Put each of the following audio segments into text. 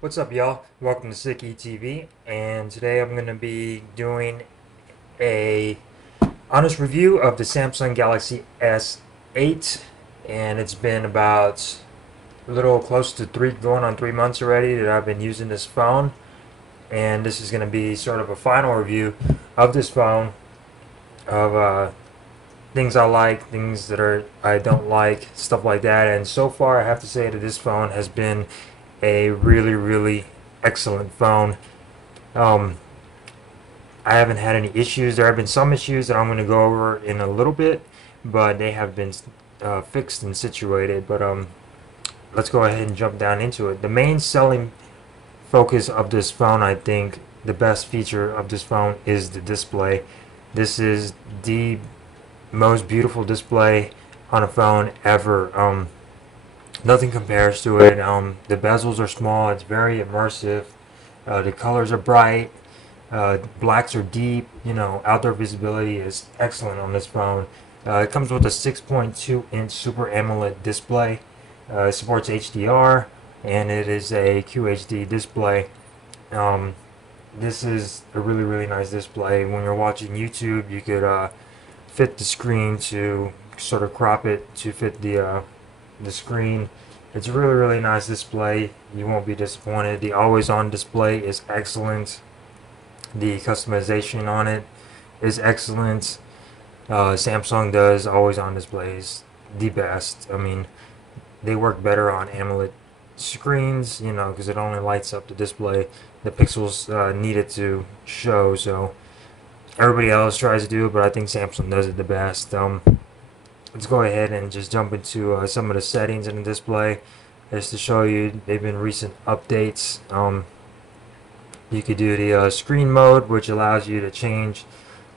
What's up, y'all? Welcome to Sicky TV, and today I'm going to be doing a honest review of the Samsung Galaxy S8, and it's been about a little close to going on 3 months already that I've been using this phone, and this is going to be sort of a final review of this phone, of things I like, things that I don't like, stuff like that. And so far, I have to say that this phone has been a really excellent phone. Um, I haven't had any issues. There have been some issues that I'm going to go over in a little bit, but they have been fixed and situated. But let's go ahead and jump down into it. The main selling focus of this phone, I think, the best feature of this phone is the display. This is the most beautiful display on a phone ever. Nothing compares to it. The bezels are small. It's very immersive. The colors are bright. Blacks are deep. Outdoor visibility is excellent on this phone. It comes with a 6.2-inch Super Amoled display. It supports HDR, and it is a QHD display. This is a really nice display. When you're watching YouTube, you could fit the screen to sort of crop it to fit the screen. It's a really nice display. You won't be disappointed. The always on display is excellent. The customization on it is excellent. Samsung does always on displays the best. I mean, they work better on AMOLED screens, because it only lights up the display. The pixels needed to show, so everybody else tries to do it, but I think Samsung does it the best. Let's go ahead and just jump into some of the settings in the display, just to show you they've been recent updates. You could do the screen mode, which allows you to change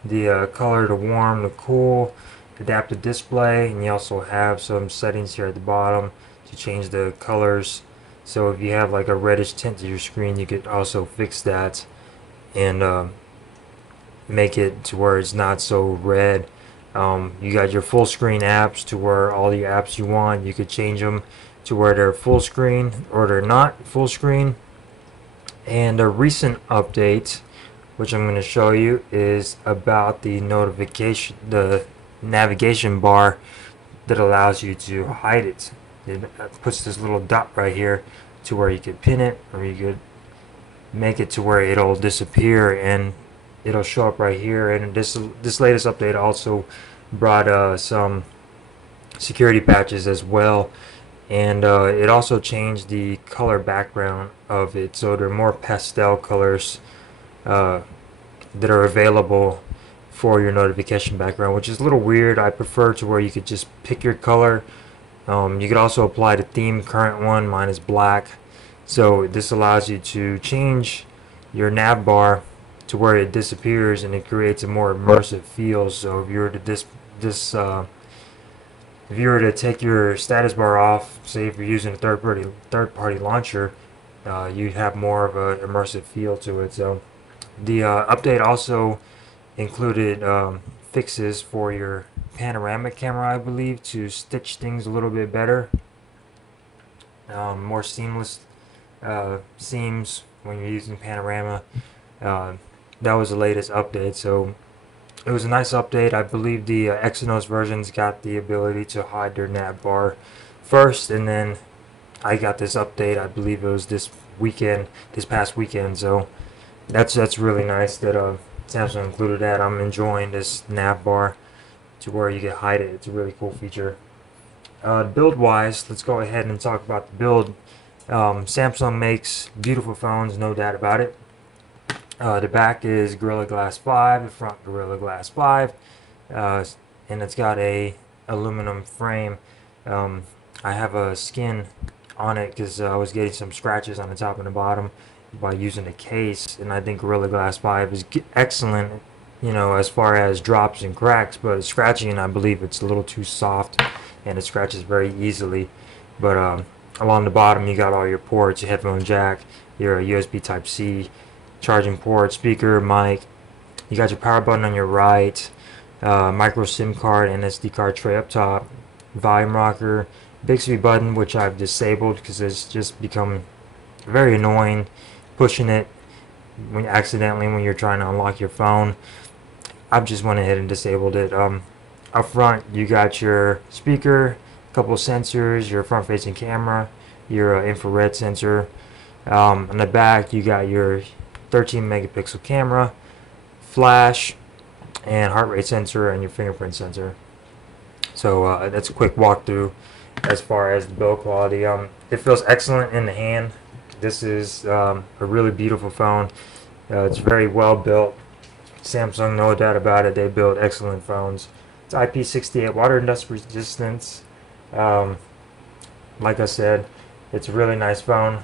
the color to warm, to cool, adaptive display, and you also have some settings here at the bottom to change the colors. So if you have like a reddish tint to your screen, you could also fix that and make it to where it's not so red. You got your full screen apps, to where all the apps you want, you could change them to where they're full screen or they're not full screen. And a recent update, which I'm going to show you, is about the navigation bar that allows you to hide it. It puts this little dot right here to where you could pin it, or you could make it to where it'll disappear and it'll show up right here. And this latest update also brought some security patches as well, and it also changed the color background of it, so there are more pastel colors that are available for your notification background, which is a little weird. I prefer to where you could just pick your color. You could also apply the theme. Current one, mine is black, so this allows you to change your nav bar to where it disappears, and it creates a more immersive feel. So if you were to if you were to take your status bar off, say if you're using a third-party launcher, you'd have more of an immersive feel to it. So the update also included fixes for your panoramic camera, I believe, to stitch things a little bit better. More seamless seams when you're using panorama. That was the latest update, so it was a nice update. I believe the Exynos versions got the ability to hide their nav bar first, and then I got this update. I believe it was this past weekend. So that's really nice that Samsung included that. I'm enjoying this nav bar to where you can hide it. It's a really cool feature. Build wise, let's go ahead and talk about the build. Samsung makes beautiful phones, no doubt about it. The back is Gorilla Glass 5, the front Gorilla Glass 5, and it's got a aluminum frame. I have a skin on it because I was getting some scratches on the top and the bottom by using the case, and I think Gorilla Glass 5 is excellent, as far as drops and cracks, but scratching, I believe it's a little too soft, and it scratches very easily. But along the bottom, you got all your ports, your headphone jack, your USB Type-C, charging port, speaker, mic. You got your power button on your right, micro SIM card and SD card tray up top, volume rocker, Bixby button, which I've disabled because it's just become very annoying pushing it when you're trying to unlock your phone. I've just went ahead and disabled it. Up front, you got your speaker, a couple of sensors, your front-facing camera, your infrared sensor. On the back, you got your 13 megapixel camera, flash, and heart rate sensor, and your fingerprint sensor. So that's a quick walkthrough as far as the build quality. It feels excellent in the hand. This is a really beautiful phone. It's very well built. Samsung, no doubt about it, they build excellent phones. It's IP68 water and dust resistance. Like I said, it's a really nice phone.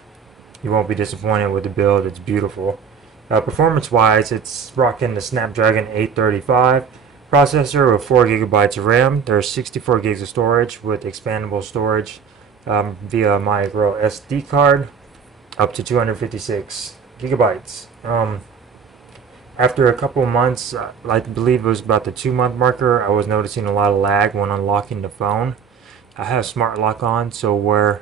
You won't be disappointed with the build. It's beautiful. Performance-wise, it's rocking the Snapdragon 835 processor with 4 gigabytes of RAM. There's 64 gigs of storage with expandable storage via micro SD card, up to 256 gigabytes. After a couple of months, I believe it was about the 2-month marker, I was noticing a lot of lag when unlocking the phone. I have smart lock on, so where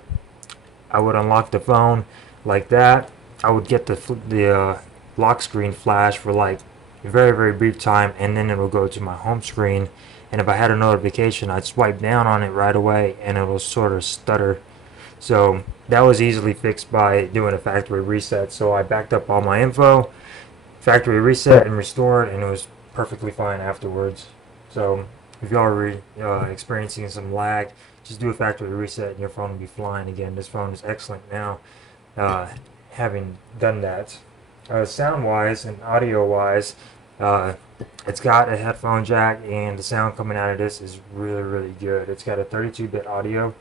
I would unlock the phone like that, I would get the lock screen flash for like a very, very brief time, and then it will go to my home screen. And if I had a notification, I'd swipe down on it right away and it will sort of stutter. So that was easily fixed by doing a factory reset. So I backed up all my info, factory reset and restored, and it was perfectly fine afterwards. So if you are experiencing some lag, just do a factory reset and your phone will be flying again. This phone is excellent now, having done that. Sound wise and audio wise, it's got a headphone jack, and the sound coming out of this is really, really good. It's got a 32-bit audio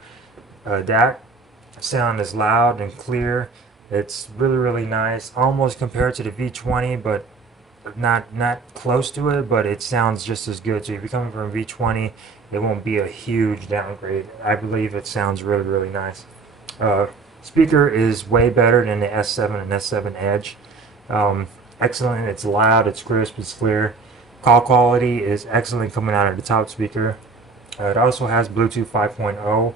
DAC. Sound is loud and clear. It's really, really nice, almost compared to the V20, but not close to it, but it sounds just as good. So if you're coming from V20, it won't be a huge downgrade. I believe it sounds really, really nice. Speaker is way better than the S7 and S7 Edge. Excellent. It's loud, it's crisp, it's clear. Call quality is excellent coming out of the top speaker. It also has Bluetooth 5.0.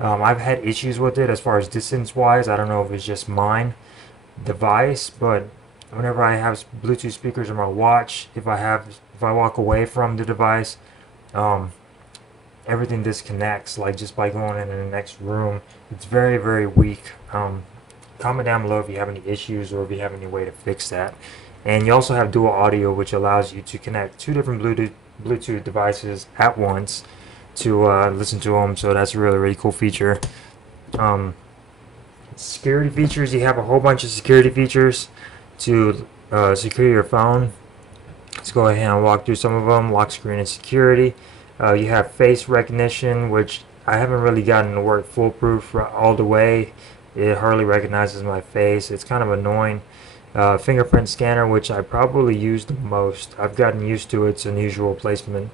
I've had issues with it as far as distance wise. I don't know if it's just mine device, but whenever I have Bluetooth speakers on my watch, if I walk away from the device, everything disconnects, like just by going into the next room. It's very, very weak. Comment down below if you have any issues or if you have any way to fix that. And you also have dual audio, which allows you to connect 2 different Bluetooth devices at once to listen to them. So that's a really, really cool feature. Security features, you have a whole bunch of security features to secure your phone. Let's go ahead and walk through some of them. Lock screen and security. You have face recognition, which I haven't really gotten to work foolproof all the way. It hardly recognizes my face. It's kind of annoying. Fingerprint scanner, which I probably use the most. I've gotten used to its unusual placement,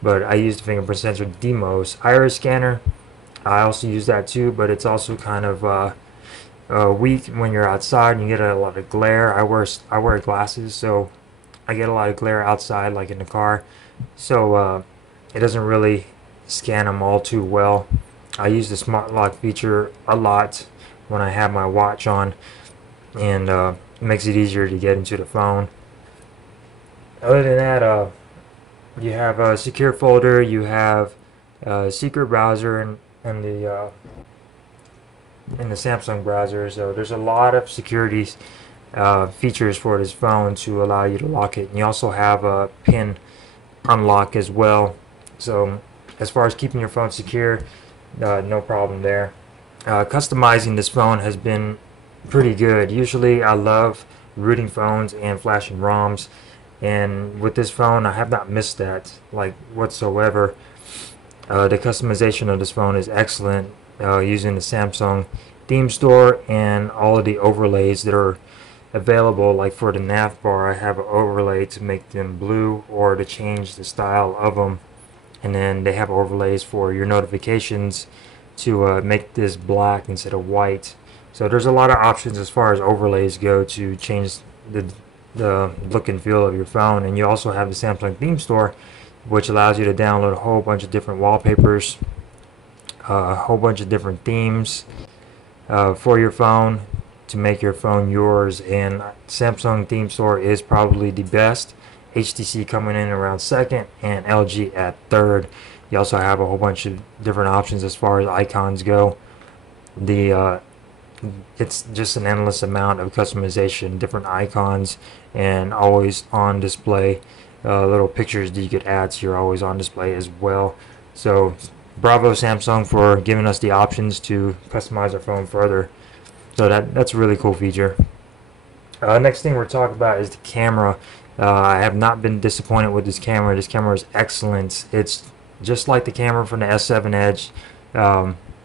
but I use the fingerprint sensor the most. Iris scanner, I also use that too, but it's also kind of weak when you're outside and you get a lot of glare. I wear glasses, so I get a lot of glare outside, like in the car. So it doesn't really scan them all too well. I use the smart lock feature a lot when I have my watch on, and it makes it easier to get into the phone. Other than that, you have a secure folder, you have a secret browser, and the Samsung browser. So there's a lot of security features for this phone to allow you to lock it. And you also have a pin unlock as well. So as far as keeping your phone secure, no problem there. Customizing this phone has been pretty good. Usually I love rooting phones and flashing ROMs, and with this phone I have not missed that like whatsoever. The customization of this phone is excellent, using the Samsung theme store and all of the overlays that are available. Like for the nav bar, I have an overlay to make them blue or to change the style of them, and then they have overlays for your notifications to make this black instead of white. So there's a lot of options as far as overlays go to change the look and feel of your phone. And you also have the Samsung theme store, which allows you to download a whole bunch of different wallpapers, a whole bunch of different themes for your phone. to make your phone yours, and Samsung theme store is probably the best. HTC coming in around second, and LG at third. You also have a whole bunch of different options as far as icons go. The it's just an endless amount of customization, different icons, and always on display. Little pictures that you could add to your always on display as well. So bravo Samsung for giving us the options to customize our phone further. So that's a really cool feature. Next thing we're talking about is the camera. I have not been disappointed with this camera. This camera is excellent. It's just like the camera from the S7 Edge.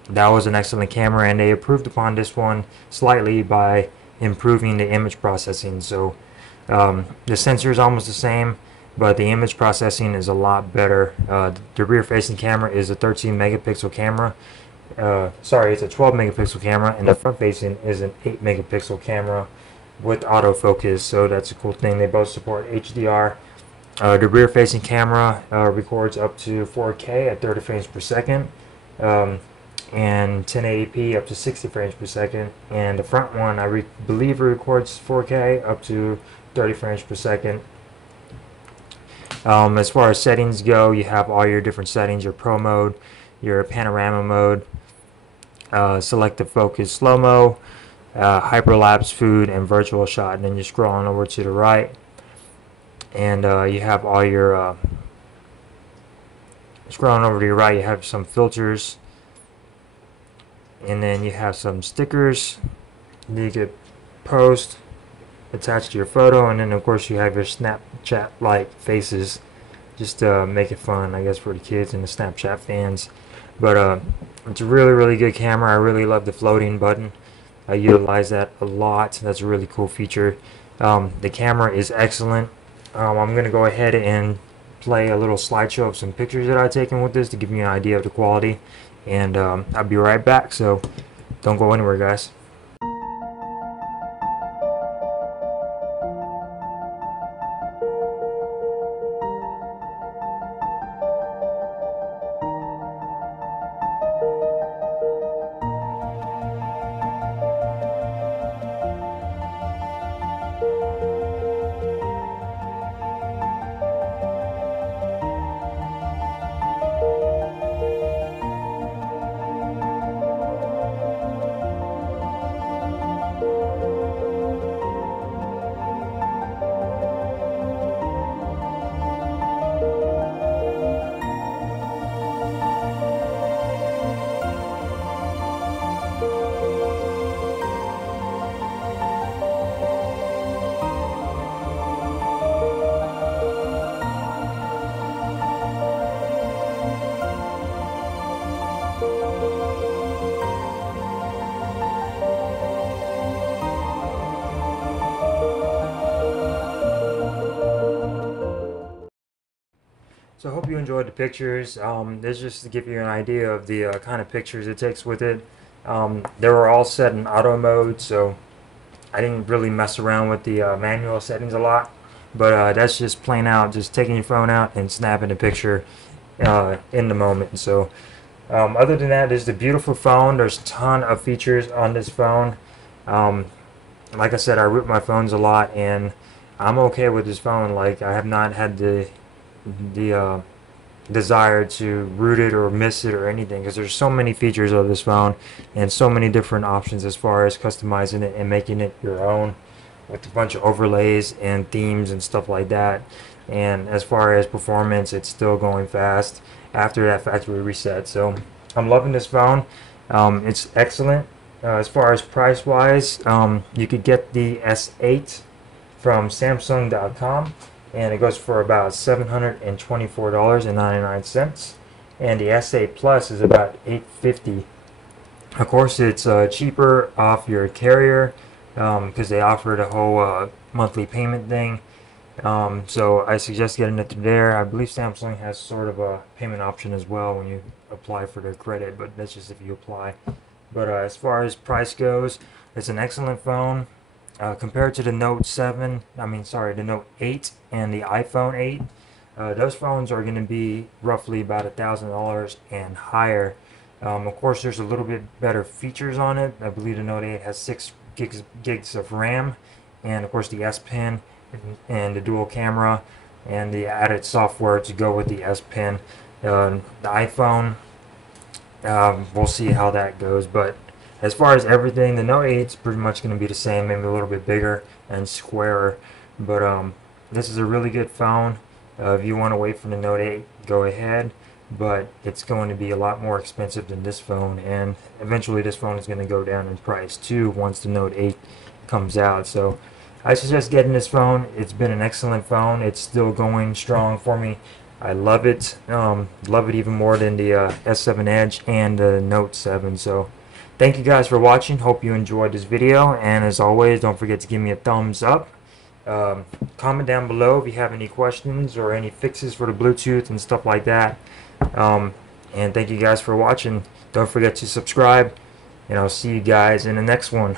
That was an excellent camera, and they improved upon this one slightly by improving the image processing. So the sensor is almost the same, but the image processing is a lot better. The rear-facing camera is a 13 megapixel camera. Sorry, it's a 12 megapixel camera, and the front-facing is an 8 megapixel camera with autofocus. So that's a cool thing. They both support HDR. The rear-facing camera records up to 4K at 30 frames per second. And 1080p up to 60 frames per second, and the front one I believe records 4K up to 30 frames per second. As far as settings go, you have all your different settings: your Pro mode, your panorama mode, selective focus, slow-mo, hyperlapse, food, and virtual shot. And then you're scrolling over to the right, and you have all your scrolling over to your right, you have some filters. And then you have some stickers that you could post, attach to your photo, and then of course you have your Snapchat-like faces, just to make it fun, I guess, for the kids and the Snapchat fans. But it's a really, really good camera. I really love the floating button. I utilize that a lot. That's a really cool feature. The camera is excellent. I'm going to go ahead and play a little slideshow of some pictures that I've taken with this to give you an idea of the quality. And I'll be right back, so don't go anywhere, guys. So I hope you enjoyed the pictures. This is just to give you an idea of the kind of pictures it takes with it. They were all set in auto mode, so I didn't really mess around with the manual settings a lot. But that's just plain out, just taking your phone out and snapping a picture in the moment. So other than that, it's a beautiful phone. There's a ton of features on this phone. Like I said, I root my phones a lot, and I'm okay with this phone. Like, I have not had the desire to root it or miss it or anything, because there's so many features of this phone and so many different options as far as customizing it and making it your own with a bunch of overlays and themes and stuff like that. And as far as performance, it's still going fast after that factory reset. So I'm loving this phone. It's excellent. As far as price wise, you could get the S8 from Samsung.com, and it goes for about $724.99, and the S8 Plus is about $850. Of course, it's cheaper off your carrier because they offered a whole monthly payment thing. So I suggest getting it through there. I believe Samsung has sort of a payment option as well when you apply for their credit, but that's just if you apply. But as far as price goes, it's an excellent phone. Compared to the Note 7, the Note 8 and the iPhone 8, those phones are going to be roughly about $1,000 and higher. Of course, there's a little bit better features on it. I believe the Note 8 has 6 gigs of RAM, and of course the S Pen and the dual camera and the added software to go with the S Pen. The iPhone, we'll see how that goes, but as far as everything, the Note 8 is pretty much going to be the same, maybe a little bit bigger and squarer, but this is a really good phone. If you want to wait for the Note 8, go ahead, but it's going to be a lot more expensive than this phone, and eventually this phone is going to go down in price too once the Note 8 comes out. So I suggest getting this phone. It's been an excellent phone. It's still going strong for me. I love it. Love it even more than the S7 Edge and the Note 7. So thank you guys for watching. Hope you enjoyed this video, and as always, don't forget to give me a thumbs up. Comment down below if you have any questions or any fixes for the Bluetooth and stuff like that. And thank you guys for watching. Don't forget to subscribe, and I'll see you guys in the next one.